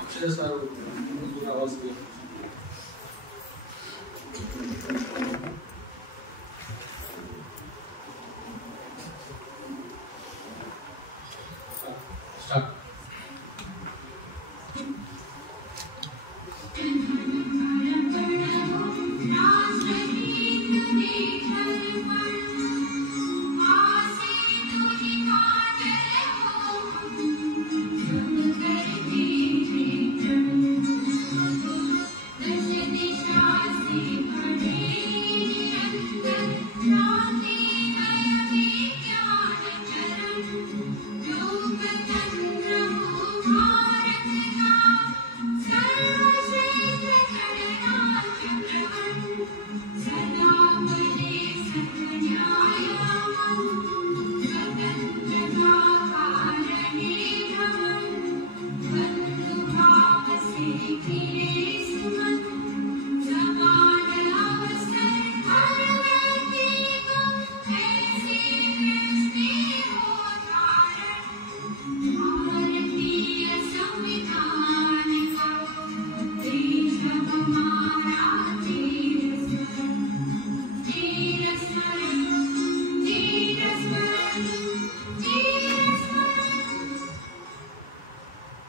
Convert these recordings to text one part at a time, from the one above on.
అక్షయ sir రావాల్సింది.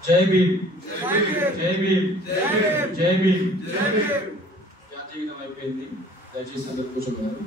జై భీమ్, జై భీమ్, జై భీమ్. జాతీయ గీతం అయిపోయింది. దయచేసి అందరూ కూర్చోగలరు.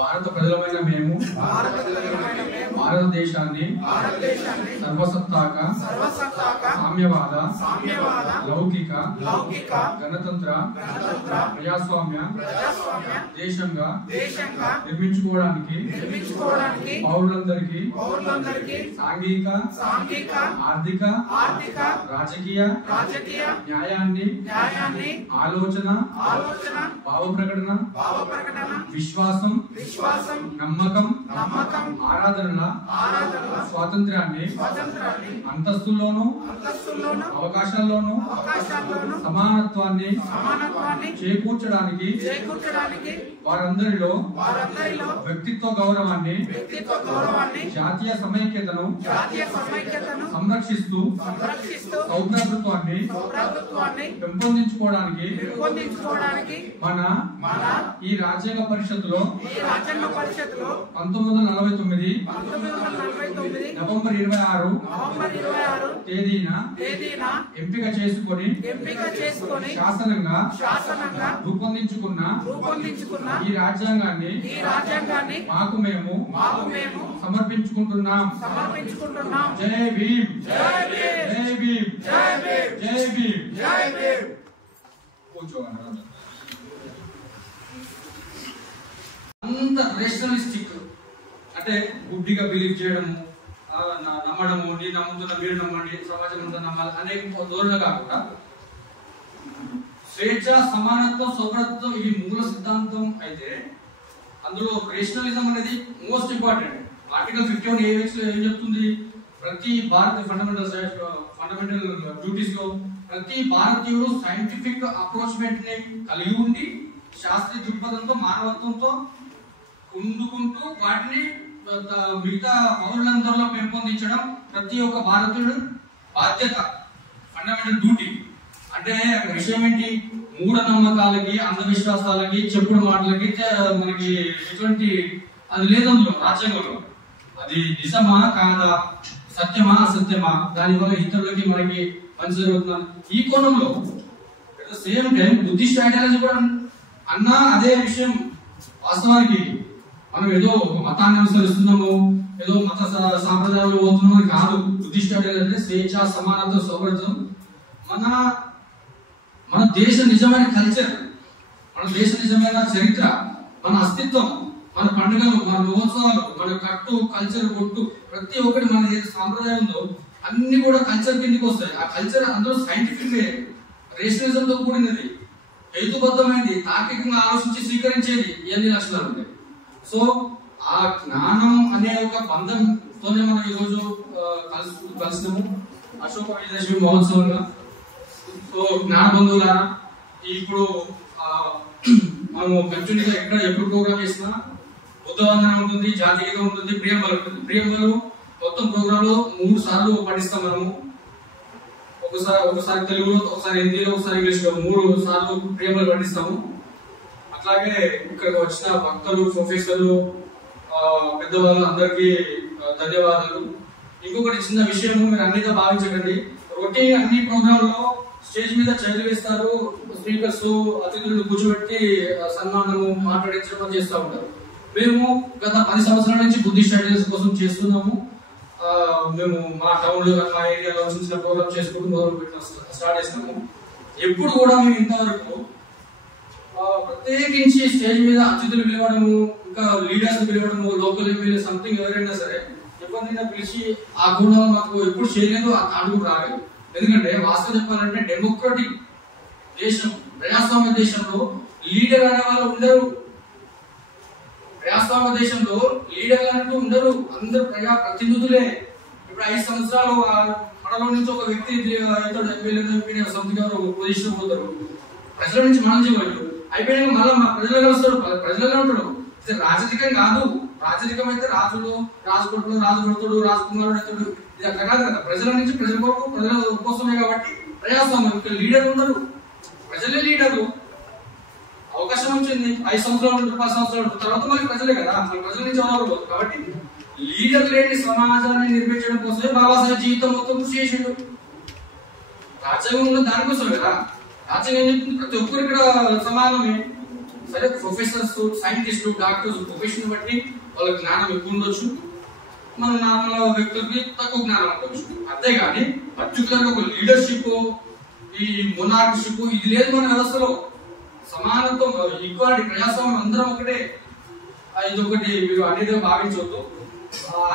భారత ప్రజలమైన మేము భారతదేశాన్ని సర్వసత్తాక సామ్యవాద లౌకిక గణతంత్ర ప్రజాస్వామ్య దేశంగా నిర్మించుకోవడానికి పౌరులందరికీ సాంఘిక ఆర్థిక రాజకీయ న్యాయాన్ని ఆలోచన భావ ప్రకటన విశ్వాసం నమ్మకం ఆరాధనల స్వాతంత్ర్యాన్ని అంతస్తుల్లోనూ అవకాశాల్లోనూ సమానత్వాన్ని చేకూర్చడానికి వారందరిలో వ్యక్తిత్వ గౌరవాన్ని జాతీయ సమైక్యతను సంరక్షిస్తూ సౌభ్రాతృత్వాన్ని పెంపొందించుకోవడానికి మన ఈ రాజ్యాంగ పరిషత్తులో 1949 నవంబర్ 26 తేదీన ఎంపిక చేసుకొని శాసనంగా రూపొందించుకున్న ఈ రాజ్యాంగాన్ని మాకు మేము సమర్పించుకుంటున్నాం. జై భీమ్, జై భీమ్, జై భీమ్. కూర్చోగలరా? అంత రేషనలిస్టిక్ అంటే గుడ్డిగా బిలీవ్ చేయడము, నమ్మడము, నేను నమ్ముతున్నా మీరు నమ్మండి, సమాజం అంతా నమ్మాలి అనే ధోరణి కాకుండా స్వేచ్ఛ, సమానత్వం, సౌభ్రతత్వం ఇవి మూల సిద్ధాంతం అయితే అందులో రేషనలిజం అనేది మోస్ట్ ఇంపార్టెంట్. ఆర్టికల్ 51 AX లో ఏం చెప్తుంది? ప్రతి భారత ఫండమెంటల్ డ్యూటీస్ లో ప్రతి భారతీయుడు సైంటిఫిక్ అప్రోచ్మెంట్ ని కలిగి ఉండి శాస్త్రీయ దృక్పథంతో మానవత్వంతో ఉండుకుంటూ వాటిని మిగతా పౌరులందరిలో పెంపొందించడం ప్రతి ఒక్క భారతీయుడు బాధ్యత, ఫండమెంటల్ డ్యూటీ. అంటే విషయం ఏంటి? మూఢనమ్మకాలకి, అంధవిశ్వాసాలకి, చెప్పుడు మాటలకి మనకి ఎటువంటి అది లేదు అందులో రాజ్యాంగంలో. అది నిజమా కాదా, సత్యమా అసత్యమా, దానివల్ల ఇతరులకి మనకి మంచి జరుగుతున్నా ఈ కోణంలో at the same time Buddhist ideology కూడా అన్నా అదే విషయం. వాస్తవానికి మనం ఏదో మతాన్ని అనుసరిస్తున్నాము, ఏదో మత సాంప్రదాయాలు పోతున్నామని కాదు. బుద్ధిస్ట్ ఐడియాలజీ అంటే స్వేచ్ఛ, సమానత్వం, సౌభ్రతం మన దేశ నిజమైన కల్చర్. మన దేశ నిజమైన చరిత్ర, మన అస్తిత్వం, మన పండుగలు, మన మహోత్సవాలు, మన కట్టు, కల్చర్, కొట్టు, ప్రతి ఒక్కటి మన సాంప్రదాయం ఉందో అన్ని కూడా కల్చర్ కిందకి వస్తాయి. ఆ కల్చర్ అందరూ సైంటిఫిక్ రేషనలిజం తో కూడినది, హేతుబద్ధమైనది, తార్కికంగా ఆలోచించి స్వీకరించేది ఇవన్నీ లక్షణాలు ఉంటాయి. సో ఆ జ్ఞానం అనే ఒక బంధంతోనే మనం ఈరోజు కలిసినాము అశోక విజయదశమి మహోత్సవంగా. సో జ్ఞాన బంధువులారా, ఇప్పుడు మనం కంటిన్యూగా ఎప్పుడు ప్రోగ్రామ్ చేసినా బుద్ధవందనం ఉంటుంది, జాతీయత ఉంటుంది, ప్రియంబలు ఉంటుంది. ప్రియంబలు మొత్తం ప్రోగ్రామ్ లో 3 సార్లు పఠిస్తాం మనము. ఒకసారి తెలుగులో, ఒకసారి హిందీలో, ఒకసారి ఇంగ్లీష్ లో 3 సార్లు ప్రియంబలు పఠిస్తాము. అట్లాగే ఇక్కడ వచ్చిన భక్తులు, ప్రొఫెసర్లు, పెద్దవాళ్ళు అందరికీ ధన్యవాదాలు. ఇంకొకటి చిన్న విషయం, మీరు అన్నిగా భావించకండి. రొటీన్ అన్ని ప్రోగ్రామ్ లో స్టేజ్ మీద చైర్లు వేస్తారు, స్పీకర్స్ అతిథులను కూర్చోబెట్టి సన్మానము మాట్లాడించడం చేస్తూ ఉంటారు. మేము గత 10 సంవత్సరాల నుంచి బుద్ధిస్ట్ ఐడియల్స్ కోసం చేస్తున్నాము. మేము మా టౌన్ లో, మా ఏరియాలో చిన్న ప్రోగ్రామ్ చేసుకుంటూ మొదలు స్టార్ట్ చేసినాము. ఎప్పుడు కూడా మేము ఇంతవరకు ప్రత్యేకించి స్టేజ్ మీద అతిథులు పిలవడము, ఇంకా లీడర్స్ పిలవడము, లోకల్ ఎమ్మెల్యే సంథింగ్ ఎవరైనా సరే ఎవరినైనా పిలిచి ఆ గుణం మాకు ఎప్పుడు చేయలేదు, ఆ అడుగు రాలేదు. ఎందుకంటే వాస్తవం చెప్పాలంటే డెమోక్రటిక్ దేశం, ప్రజాస్వామ్య దేశంలో లీడర్ అనే వాళ్ళు ఉండరు. ప్రజాస్వామ్య దేశంలో లీడర్ అంటూ ఉండరు, అందరు ప్రజా ప్రతినిధులే. ఇప్పుడు 5 సంవత్సరాలు మనలో నుంచి ఒక వ్యక్తి ఎమ్మెల్యే సంథింగ్ పొజిషన్ పోతారు, ప్రజల నుంచి మనం చేయవచ్చు. అయిపోయినాక మళ్ళీ మా ప్రజలుగా వస్తారు, ప్రజలుగా ఉంటాడు. రాజరికం కాదు. రాజరికం అయితే రాజులు, రాజుకొడుకులు, రాజుకొడుతుడు, రాజకుమారుడు అవుతాడు. ఇది అట్లా కాదు కదా. ప్రజల నుంచి ప్రజల కొరకు, ప్రజల కోసమే కాబట్టి ప్రజాస్వామ్యం. ఇక్కడ లీడర్ ఉండరు, ప్రజలే లీడరు. అవకాశం వచ్చింది 5 సంవత్సరాలు, 10 సంవత్సరాలు తర్వాత మళ్ళీ ప్రజలే కదా, ప్రజల నుంచి ఎవరు. కాబట్టి లీడర్ లేని సమాజాన్ని నిర్మించడం కోసమే బాబాసాహెబ్ జీవితం మొత్తం కృషి చేసిండు. రాజ్యాంగంలో దానికోసమే కదా. రాజ్యాంగం చెప్తుంది ప్రతి ఒక్కరు ఇక్కడ సమానమే. సరే, ప్రొఫెసర్స్, సైంటిస్టులు, డాక్టర్స్ ప్రొఫెషన్ బట్టి వాళ్ళ జ్ఞానం ఎక్కువ ఉండొచ్చు, మన నార్మల్ వ్యక్తులకి తక్కువ జ్ఞానం ఉండొచ్చు. అంతేగాని పర్టికులర్ గా ఒక లీడర్షిప్, ఈ మొనార్షిప్ ఇది లేదు మన వ్యవస్థలో. సమానత్వం, ఈక్వాలిటీ, ప్రజాస్వామ్యం అందరం ఒకటే. ఇది ఒకటి మీరు అనేది భావించవద్దు.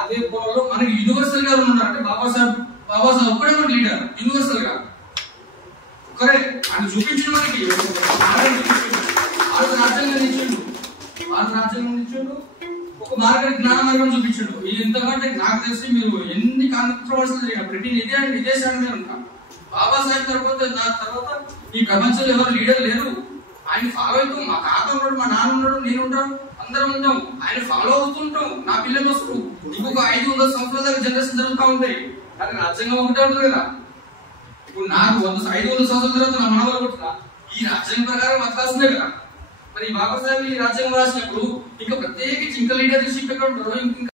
అదే పోలో మనకి యూనివర్సల్ గా ఉన్నారంటే బాబాసాహెబ్ ఒక్కడే మన లీడర్, యూనివర్సల్ గా ఒకరే. అని చూపించిన మనకి రాజ్యాంగం ఇచ్చిండు, ఒక మార్గం, జ్ఞాన మార్గం చూపించాడు. ఇది ఎంతకంటే నాకు తెలిసి మీరు ఎన్ని కాంట్రవర్సీలు ప్రతి ఇదే సార్ ఉంటా. బాబాసాహెబ్ తర్వాత ఈ ప్రపంచంలో ఎవరు లీడర్ లేరు. ఆయన ఫాలో అవుతూ, మా తాత ఉన్నాడు, మా నాన్న ఉన్నాడు, నేను ఉంటాం, అందరం ఉంటాం. ఆయన ఫాలో అవుతుంటాం. నా పిల్లలు వస్తారు, ఇంకొక 500 సంవత్సరాల దాకా జనరేషన్ జరుగుతూ ఉంటాయి. కానీ రాజ్యాంగం ఒకటే ఉంటుంది కదా. ఇప్పుడు నాకు 500 సంవత్సరాల తర్వాత నా మనవలు పుట్టిన ఈ రాజ్యాంగం ప్రకారం బతకాల్సిందే కదా. మరి బాబాసాహెబ్ ఈ రాజ్యాంగం రాసినప్పుడు ఇంకా ప్రత్యేకించి ఇంకా లీడర్షిప్ ఎక్కడ ఉంటారు,